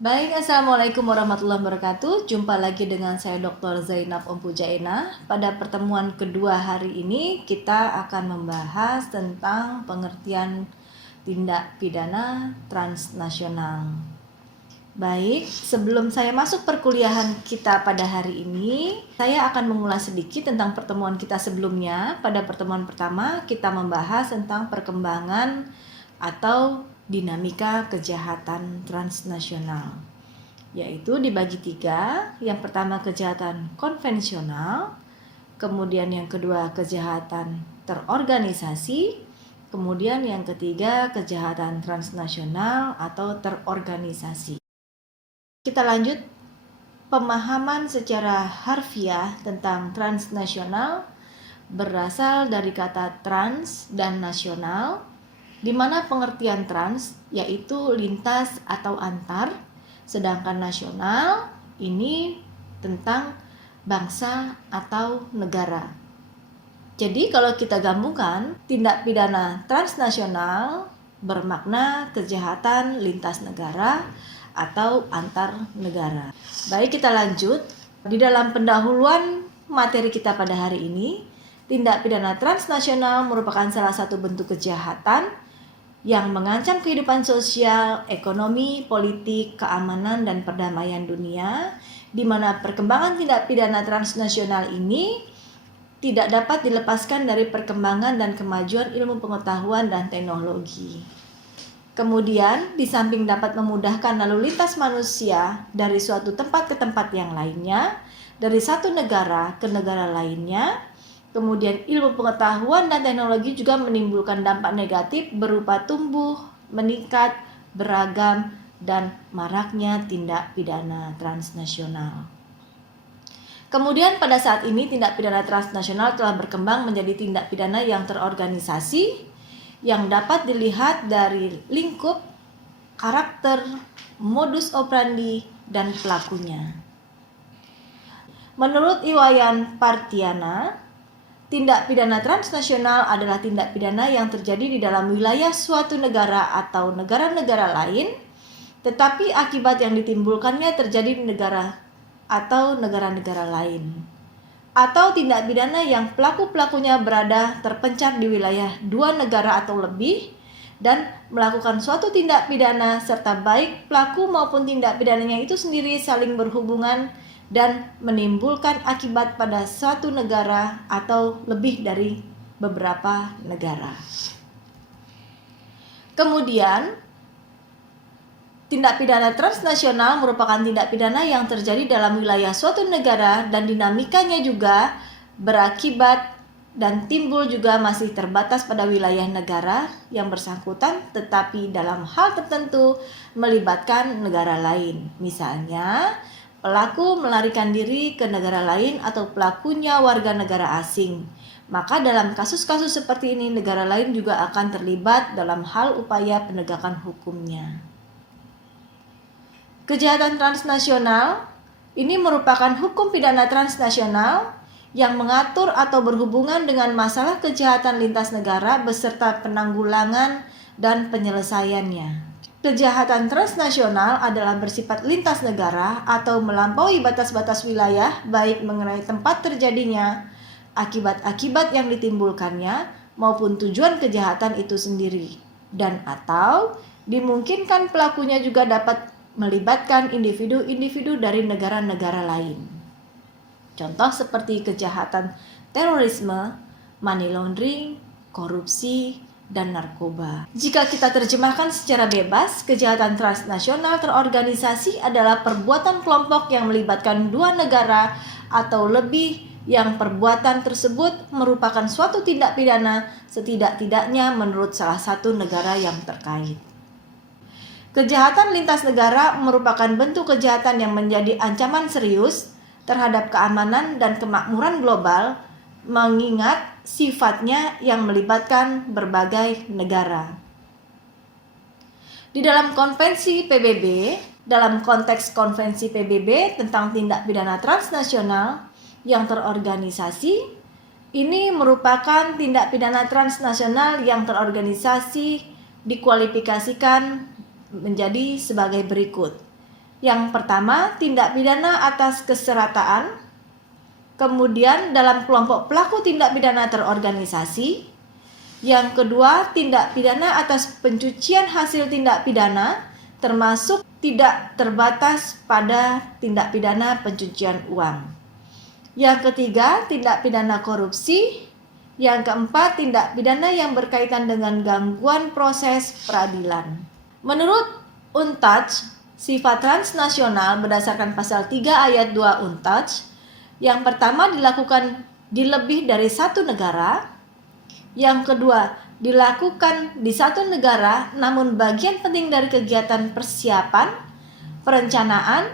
Baik, Assalamualaikum warahmatullahi wabarakatuh. Jumpa lagi dengan saya Dr. Zainab Ompujaena. Pada pertemuan kedua hari ini kita akan membahas tentang pengertian tindak pidana transnasional. Baik, sebelum saya masuk perkuliahan kita pada hari ini, saya akan mengulas sedikit tentang pertemuan kita sebelumnya. Pada pertemuan pertama, kita membahas tentang perkembangan atau dinamika kejahatan transnasional, yaitu dibagi tiga. Yang pertama kejahatan konvensional, kemudian yang kedua kejahatan terorganisasi, kemudian yang ketiga kejahatan transnasional atau terorganisasi. Kita lanjut pemahaman secara harfiah tentang transnasional berasal dari kata trans dan nasional, di mana pengertian trans yaitu lintas atau antar, sedangkan nasional ini tentang bangsa atau negara. Jadi kalau kita gabungkan, tindak pidana transnasional bermakna kejahatan lintas negara atau antar negara. Baik, kita lanjut. Di dalam pendahuluan materi kita pada hari ini, tindak pidana transnasional merupakan salah satu bentuk kejahatan yang mengancam kehidupan sosial, ekonomi, politik, keamanan, dan perdamaian dunia, di mana perkembangan tindak pidana transnasional ini tidak dapat dilepaskan dari perkembangan dan kemajuan ilmu pengetahuan dan teknologi. Kemudian, di samping dapat memudahkan lalu lintas manusia dari suatu tempat ke tempat yang lainnya, dari satu negara ke negara lainnya, kemudian ilmu pengetahuan dan teknologi juga menimbulkan dampak negatif berupa tumbuh, meningkat, beragam, dan maraknya tindak pidana transnasional. Kemudian pada saat ini tindak pidana transnasional telah berkembang menjadi tindak pidana yang terorganisasi, yang dapat dilihat dari lingkup, karakter, modus operandi, dan pelakunya. Menurut Iwayan Partiana, tindak pidana transnasional adalah tindak pidana yang terjadi di dalam wilayah suatu negara atau negara-negara lain, tetapi akibat yang ditimbulkannya terjadi di negara atau negara-negara lain. Atau tindak pidana yang pelaku-pelakunya berada terpencar di wilayah dua negara atau lebih dan melakukan suatu tindak pidana serta baik pelaku maupun tindak pidananya itu sendiri saling berhubungan dan menimbulkan akibat pada suatu negara atau lebih dari beberapa negara. Kemudian, tindak pidana transnasional merupakan tindak pidana yang terjadi dalam wilayah suatu negara dan dinamikanya juga berakibat dan timbul juga masih terbatas pada wilayah negara yang bersangkutan, tetapi dalam hal tertentu melibatkan negara lain. Misalnya, pelaku melarikan diri ke negara lain atau pelakunya warga negara asing. Maka dalam kasus-kasus seperti ini, negara lain juga akan terlibat dalam hal upaya penegakan hukumnya. Kejahatan transnasional ini merupakan hukum pidana transnasional yang mengatur atau berhubungan dengan masalah kejahatan lintas negara beserta penanggulangan dan penyelesaiannya. Kejahatan transnasional adalah bersifat lintas negara atau melampaui batas-batas wilayah, baik mengenai tempat terjadinya, akibat-akibat yang ditimbulkannya, maupun tujuan kejahatan itu sendiri, dan atau dimungkinkan pelakunya juga dapat melibatkan individu-individu dari negara-negara lain. Contoh seperti kejahatan terorisme, money laundering, korupsi, dan narkoba. Jika kita terjemahkan secara bebas, kejahatan transnasional terorganisasi adalah perbuatan kelompok yang melibatkan dua negara atau lebih yang perbuatan tersebut merupakan suatu tindak pidana setidak-tidaknya menurut salah satu negara yang terkait. Kejahatan lintas negara merupakan bentuk kejahatan yang menjadi ancaman serius terhadap keamanan dan kemakmuran global, mengingat sifatnya yang melibatkan berbagai negara. Di dalam konvensi PBB, dalam konteks konvensi PBB tentang tindak pidana transnasional yang terorganisasi, ini merupakan tindak pidana transnasional yang terorganisasi dikualifikasikan menjadi sebagai berikut. Yang pertama, tindak pidana atas keserataan. Kemudian dalam kelompok pelaku tindak pidana terorganisasi. Yang kedua, tindak pidana atas pencucian hasil tindak pidana, termasuk tidak terbatas pada tindak pidana pencucian uang. Yang ketiga, tindak pidana korupsi. Yang keempat, tindak pidana yang berkaitan dengan gangguan proses peradilan. Menurut UNTODS, sifat transnasional berdasarkan pasal 3 ayat 2 UNTODS, yang pertama dilakukan di lebih dari satu negara, yang kedua dilakukan di satu negara namun bagian penting dari kegiatan persiapan, perencanaan,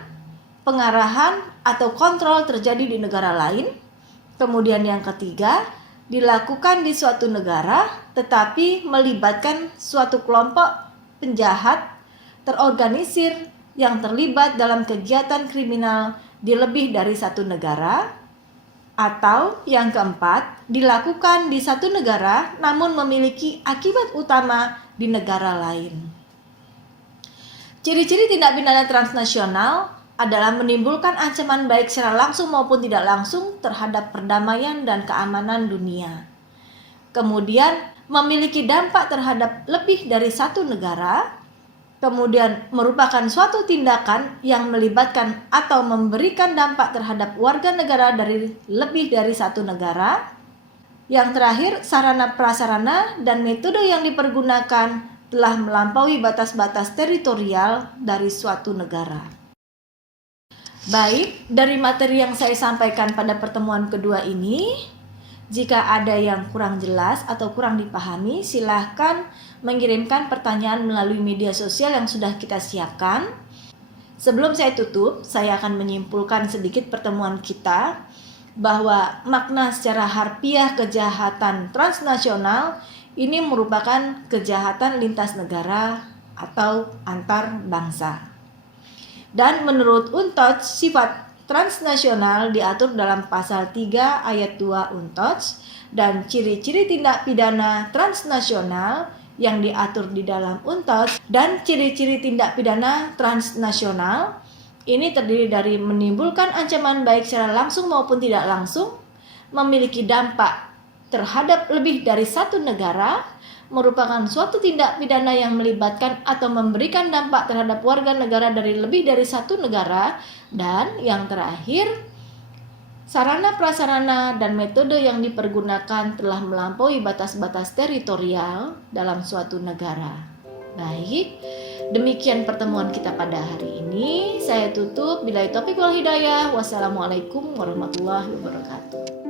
pengarahan, atau kontrol terjadi di negara lain. Kemudian yang ketiga, dilakukan di suatu negara tetapi melibatkan suatu kelompok penjahat terorganisir yang terlibat dalam kegiatan kriminal di lebih dari satu negara. Atau yang keempat, dilakukan di satu negara namun memiliki akibat utama di negara lain. Ciri-ciri tindak pidana transnasional adalah menimbulkan ancaman baik secara langsung maupun tidak langsung terhadap perdamaian dan keamanan dunia. Kemudian memiliki dampak terhadap lebih dari satu negara. Kemudian merupakan suatu tindakan yang melibatkan atau memberikan dampak terhadap warga negara dari lebih dari satu negara. Yang terakhir, sarana prasarana dan metode yang dipergunakan telah melampaui batas-batas teritorial dari suatu negara. Baik, dari materi yang saya sampaikan pada pertemuan kedua ini, jika ada yang kurang jelas atau kurang dipahami, silahkan mengirimkan pertanyaan melalui media sosial yang sudah kita siapkan. Sebelum saya tutup, saya akan menyimpulkan sedikit pertemuan kita bahwa makna secara harfiah kejahatan transnasional ini merupakan kejahatan lintas negara atau antar bangsa. Dan menurut UNTODS, sifat transnasional diatur dalam pasal 3 ayat 2 UNTODS, dan ciri-ciri tindak pidana transnasional yang diatur di dalam UNTODS. Dan ciri-ciri tindak pidana transnasional ini terdiri dari menimbulkan ancaman baik secara langsung maupun tidak langsung, memiliki dampak terhadap lebih dari satu negara, merupakan suatu tindak pidana yang melibatkan atau memberikan dampak terhadap warga negara dari lebih dari satu negara, dan yang terakhir, sarana prasarana dan metode yang dipergunakan telah melampaui batas-batas teritorial dalam suatu negara. Baik, demikian pertemuan kita pada hari ini. Saya tutup. Billahi taufiq wal hidayah. Wassalamualaikum warahmatullahi wabarakatuh.